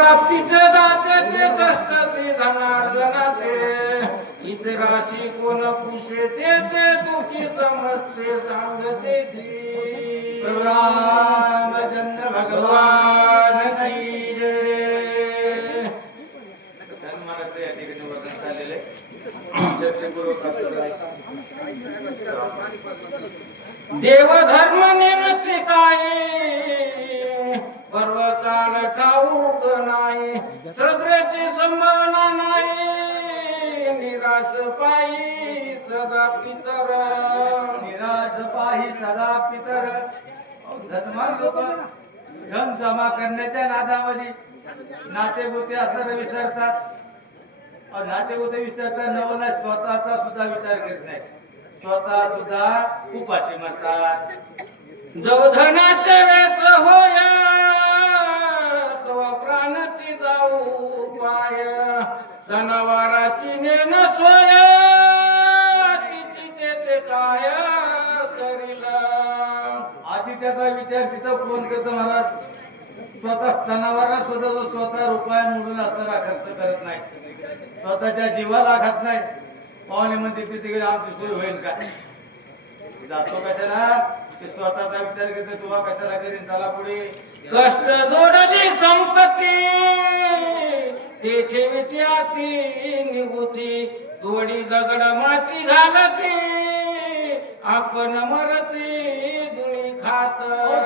प्राप्तीचे दाते ते कष्ट ते धनार्दनाचे इतराशी कोण खुशे ते ते दुखी समजते सांगते रामचंद्र भगवान की जय. धर्मरथ या ठिकाणी वर्णन झालेलं आहे. चर्चेपूर्वक पर्वताल ठाऊक नाही सगळ्याची संभावना नाही निराश पायी सदा पितर. निराश पाही सदा पितर. धन जमा करण्याच्या नादामध्ये नातेगोते असर विसरतात अहो, नातेगोते विसरतात नवला स्वतःचा सुद्धा विचार करीत नाही. स्वतः सुद्धा उपाशी मरतात. जवधनाचे वेच होय तो प्राणाची जाऊ पाय. सणवाराची नेन सोय तिची तेथे काय करील. आधी त्याचा विचार तिथं फोन करतो महाराज. स्वतः सणावारला स्वतः जो स्वतः रुपया मोडून असणारा खर्च करत नाही. स्वतःच्या जीवाला खात नाही. पाहुणे म्हणते तिथे गेले आमची सोय होईल का? जातो कशाला ते स्वतःचा विचार करते तुला कशाला करीन चला पुढे. कष्ट जोडली संपत्ती तेथे विद्यार्थी निभूती थोडी दगड माती घालती आपण मरती धुळी खात.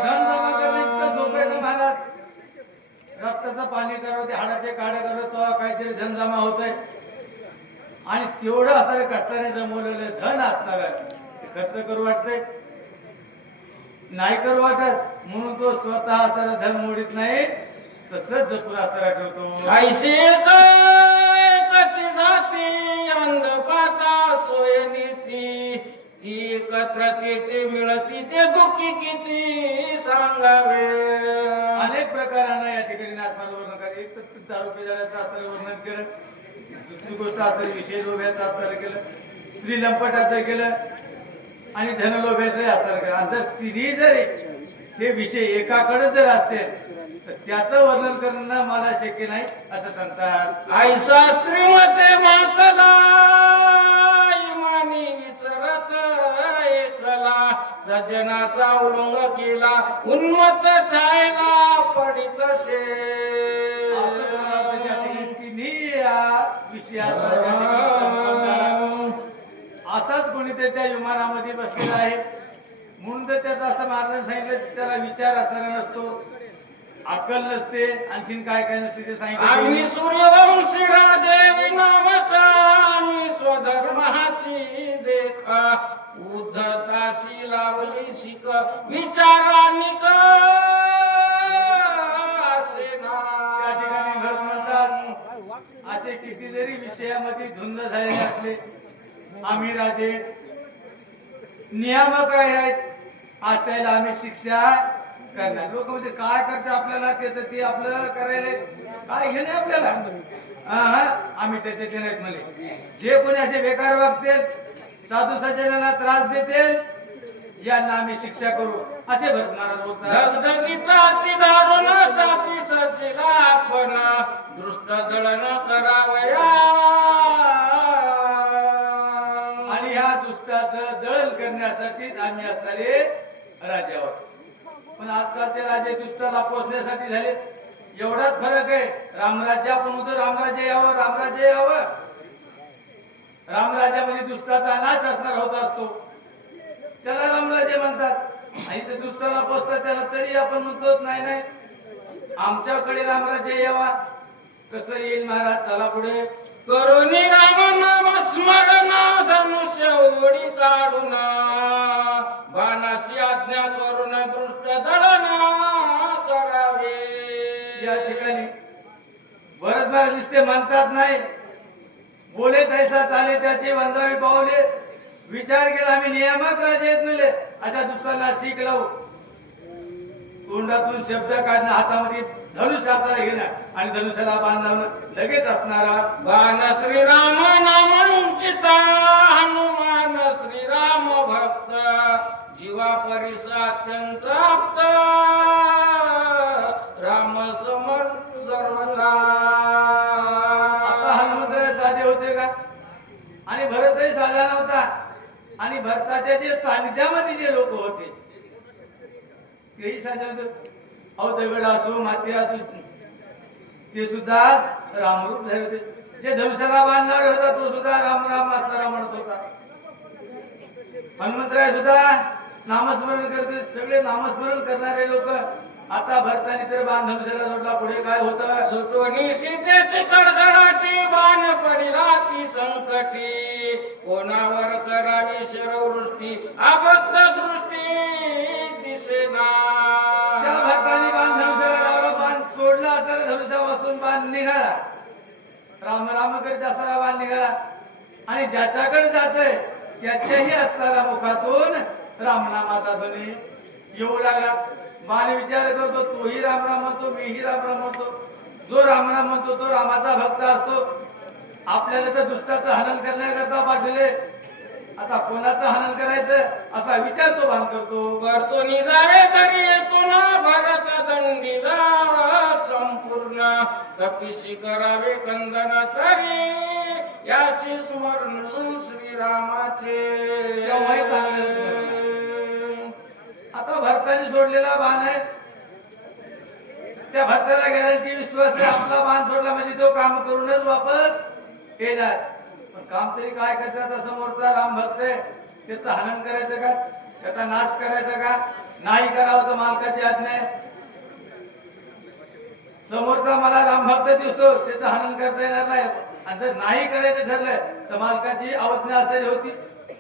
धन जमा करणं इतकं सोपं आहे का महाराज? रक्ताचं पाणी करावं ते हाडाचे काढे करावं तेव्हा काहीतरी धन जमा होतंय. आणि तेवढं असणारं कष्टाने जमवलेलं धन असणार ते खर्च करू वाटतंय? नाही करू वाटत. म्हणून तो स्वतः असताना धन मोडीत नाही तसंच जपून असताना ठेवतो. ऐसे कशी जाती अंधपाता सोय नीती. ती एकत्र तेथे मिळती ते दुःखी किती? सांगावे अनेक प्रकारानं या ठिकाणी नाटकाला वर्णन केलं एक तर दारू पिजाड्याचं असताना वर्णन केलं. दुसरी गोष्ट असताना विषय लोभ्याचं असताना केलं. स्त्री लंपटाचं केलं. आणि धनलोभ्याचं असताना केलं आणि जर तिन्ही जर हे विषय एकाकडे जर असतील तर त्याचं वर्णन करणं मला शक्य नाही असं सांगतात. इमानी विसरत एकला सज्जनाचा उलंग केला उन्मत्त छायला पडित ठिकाणी तिन्ही या विषयाचा त्या ठिकाणी संगम झाला. कोणी त्याच्या विमानामध्ये बसलेला आहे. म्हणून तर त्याचं असं महाराजांनी सांगितलं त्याला विचार असणारा नसतो. अक्कल नसते आणखीन काय काय नसते ते सांगितलं सूर्यवंशी आम्ही स्वधर्माची देखा. उद्धताशी लावली शिक त्या ठिकाणी म्हणतात असे किती जरी विषयामध्ये धुंद झालेले आम्ही राजे. नियामक आहेत. असायला आम्ही शिक्षा करणार. लोक म्हणजे काय करते आपल्याला? त्याचं ते आपलं करायला काय घेणे आपल्याला? आम्ही त्याचे ते नाहीत म्हणे. जे कोणी असे बेकार वागतील साधू सज्जनांना त्रास देतील यांना आम्ही शिक्षा करू. असे भरत महाराज बोलतात. दृष्ट दळण करावया करण्यासाठीच आम्ही असणारे राजे आहोत. पण आजकालचे राजे दुष्टाला पोचण्यासाठी झाले एवढाच फरक आहे. रामराज्य आपण होतो रामराजे यावं रामराजे यावं. रामराज्यामध्ये दुष्टाचा नाश असणार होत असतो. त्याला रामराजे म्हणतात. आणि ते दुष्टाला पोचतात त्याला तरी आपण म्हणतो नाही नाही. आमच्याकडे रामराजे यावा. कसं येईल महाराज? चला पुढे. करुणी राम नाम स्मरण धनुष्य ओढी काढून बाणाशी आज्ञा करून दृष्ट दळण करावे. या ठिकाणी भरत भर दिसते म्हणतात नाही. बोले तैसा चाले त्याचे वंदावे पावले. विचार केला आम्ही नियामक राजे येत म्हणले. अशा दुसऱ्यांना शिक लावू. तोंडातून शब्द काढणं हातामध्ये धनुष्याचा घेणं आणि धनुष्याला बाण लावणं लगेच असणारा बाण श्रीराम नाम हनुमान श्रीराम भक्त जीवा परिसा अत्यंत राम समर्थ आता हनुमंतराय साधे होते का? आणि भरतही साधा नव्हता. आणि भरताच्या जे सानिध्यामध्ये जे लोक होते तेही साधे होते. अहो दगड असो माती असो ते सुद्धा रामरूप झाले होते. जे धनुष्याला लावले होता तो सुद्धा राम राम असताना म्हणत होता. हनुमंतराय सुद्धा नामस्मरण करते. सगळे नामस्मरण करणारे लोक आता भरतानी तर बाण धनुष्याला सोडला पुढे काय होतं? सुटोनी सीतेची कडकडाटी बाण पडिला ती संकटी. कोणावर करावी शरवृष्टी? अभक्त दृष्टी दिसेना. त्या बाण निघाला राम राम करीत असताना बाण निघाला. आणि ज्याच्याकडे जातोय त्याच्याही असताना मुखातून रामनामाचा ध्वनी येऊ लागला. बाण विचार करतो तोही राम राम म्हणतो मीही राम राम म्हणतो. जो राम राम म्हणतो तो रामाचा भक्त असतो. आपल्याला तर दुष्टाचं हनन करण्याकरता पाठवले. आता कोणाचं हनन करायचं? असा विचार तो बाण करतो. करतो निजावे तरी येतो ना भरत दंडीला संपूर्ण. कपिशी करावे कंदन तरी याशी स्मरण श्रीरामाचे. चांगलं आता भरताने सोडलेला बाण आहे. त्या भरताला गॅरंटी विश्वास आहे आपला बाण सोडला म्हणजे तो काम करूनच वापस येणार. काम तरी काय करतात? समोरचा राम भक्त त्याचं हनन करायचं का? त्याचा नाश करायचा का? नाही करावं तर मालकाची आज्ञा समोरचा मला राम भक्त दिसतो त्याचं हनन करता येणार नाही. आणि जर नाही करायचं ठरलं तर मालकाची आज्ञा असलेली होती.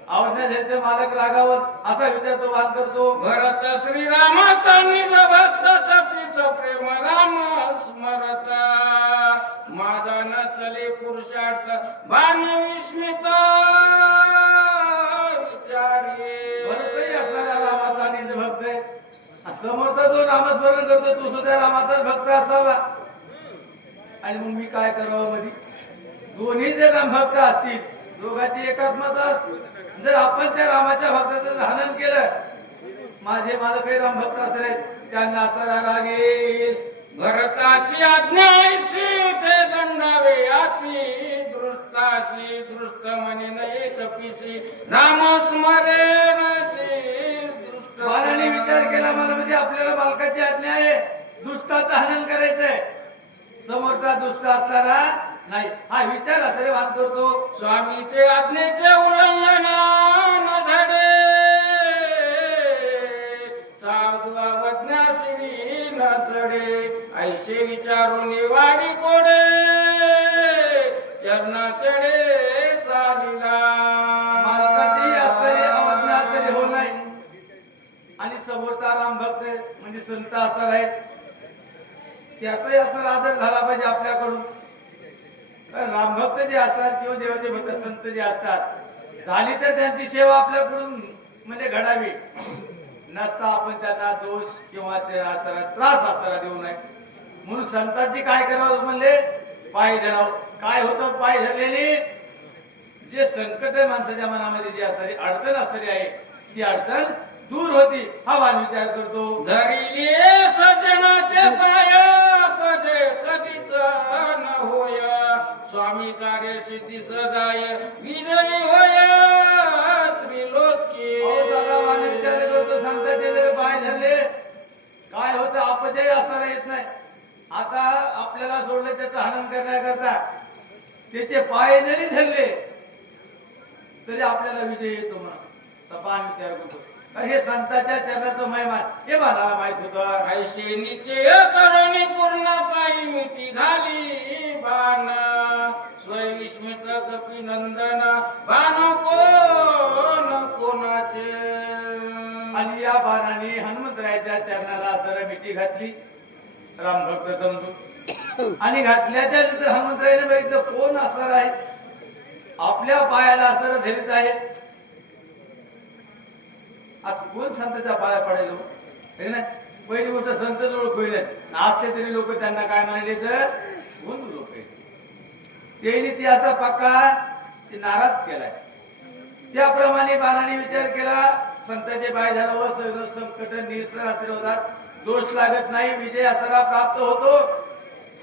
आज्ञा झाली तर मालक रागावर असा विचार तो बाण करतो. भरत श्रीरामाचा निज भक्त प्रेम राम स्मरता. माझा न चले पुरुषार्थ बाण विस्मित विचारे भरतही असणारा रामाचा निज भक्त आहे. समोरचा जो नामस्मरण करतो तो सुद्धा रामाचाच भक्त असावा. आणि मग मी काय करावं मधी? दोन्ही जर राम भक्त असतील दोघांची एकात्मता असतील जर आपण त्या रामाच्या भक्ताचं हनन केलं माझे मालकही राम भक्त असले त्यांना असणारा राग येईल. भरताची आज्ञा ते दंडावे आसी दृष्टाशी दृष्ट म्हणे नये कपिसी नाम स्मरे दृष्ट बाणाने विचार केला मला म्हणजे आपल्याला मालकाची आज्ञा आहे. दुष्टाचं हनन करायचंय. समोरचा दुष्ट असणारा नाही. हा विचार असले भान करतो. स्वामीचे आज्ञेचे उल्लंघन न धडे साधू अवज्ञाश्री न चढे. ऐसे विचारून वाडी कोडे. चरणाकडे चालिला. तरी हो नाही. आणि समोरचा राम भक्त म्हणजे संत असणार आहे त्याचाही असणार आदर झाला पाहिजे आपल्याकडून. कारण रामभक्त जे असतात किंवा देवाचे भक्त संत जे असतात झाली तर त्यांची सेवा आपल्याकडून म्हणजे घडावी. नसता आपण त्यांना दोष किंवा ते असताना त्रास असताना देऊ नये. म्हणून संतांची काय करावं म्हणले? पाय धरावं. काय होतं? पाय धरलेली? जे संकट आहे माणसाच्या मनामध्ये जी असणारी अडचण असणारी आहे ती अडचण दूर होती. हा मान विचार करतो. धरिले सजनाचे पाय पदे कधीच न होय. स्वामी कार्य सिद्धी सदाय विजयी होय त्रिलोकी. विचार करतो. संतांचे जर पाय धरले काय होतं? अपजय असणारा येत नाही. आता आपल्याला सोडलं त्याचं हनन करण्याकरता त्याचे पाय जरी धरले तरी आपल्याला विजय येतो म्हणा सपान विचार करतो. कारण हे संतांच्या चरणाचं महिमान हे मला माहीत होतं. ऐसे निश्चय करुणी पूर्ण पायी मिती झाली विस्मित कपी नंदन बाण कोण कोणाचे? आणि या बाणाने हनुमंतरायाच्या चरणाला असताना मिठी घातली. रामभक्त समजू. आणि घातल्याच्या नंतर हनुमंतरायाने बघितलं कोण असणार आहे? आपल्या पायाला असणार धरीत आहे. आज कोण संतच्या पाया पडेल हो? हे? ना पहिली गोष्ट संत ओळख होईल असते तरी लोक त्यांना काय म्हणाले तर कोण लोक त्यांनी ते असा पक्का ते नाराज केलाय. त्याप्रमाणे बाणाने विचार केला संतांचे पाय झाला व सगळं संकट निरसर होतात. दोष लागत नाही विजय असताना प्राप्त होतो.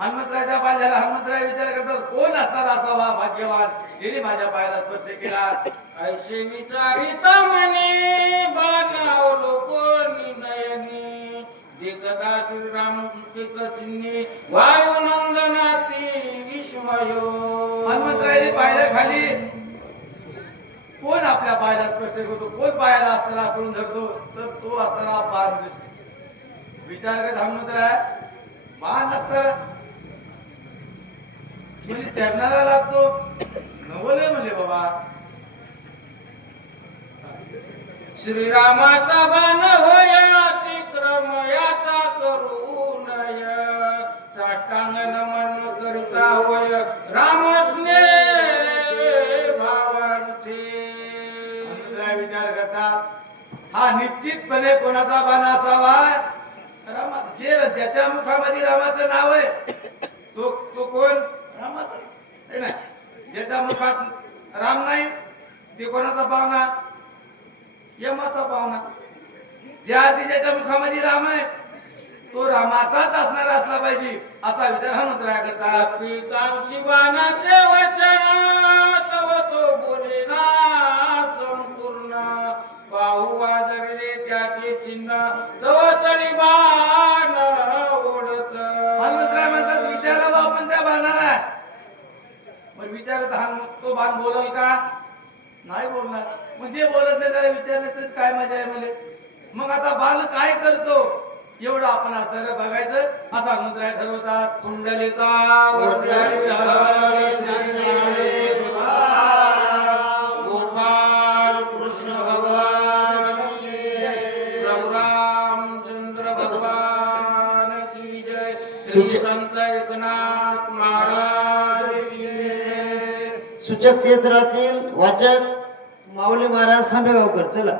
हनुमंतराच्या पाय झाला हनुमंतराय विचार करतात कोण असणार असावा भाग्यवान? ज्याने माझ्या पायाला स्पर्श केला. ऐसे विचारिता म्हणे बाणावलो कोणी नयनी देखता श्रीराम चिन्हे वायुनंदनाती विस्मयो हनुमंतरायने पाहिलं खाली कोण आपल्या पायाला स्पर्श करतो? कोण पायाला असताना आकडून धरतो? तर तो असताना बाण दिसतो. विचार करत हनुमंतराय बाण असताना म्हणजे चरणाला लागतो. नवले म्हणले बाबा. श्रीरामाचा बाण होय अतिक्रम याचा करू नय. साष्टांग नमन करता होय रामस्ने भावांचे. विचार करतात हा निश्चितपणे कोणाचा बाण असावा? ज्याच्या मुखामध्ये रामाचं नाव आहे तो तो कोण? रामाचा. ज्याच्या मुखात राम नाही ते कोणाचा पाहुणा? यमाचा पाहुणा. ज्या अर्थी ज्याच्या मुखामध्ये राम आहे तो रामाचाच असणार असला पाहिजे असा विचार हनुमंतराय करतात पिकांची बाणाचे वचन तव तो बोलेना संपूर्ण. पाहू आदरले त्याचे चिन्ह तव तरी बा विचारत हा तो बाण बोलल का? नाही बोलणार. मग जे बोलत नाही त्याला विचारलं तर काय मजा आहे म्हणे मग आता बाण काय करतो? एवढं आपण असतं बघायचं. असं हनुमंतराय ठरवतात. कुंडलिका गोपाल सूचक तेच राहतील वाचक माऊली महाराज खांडेगावकर चला.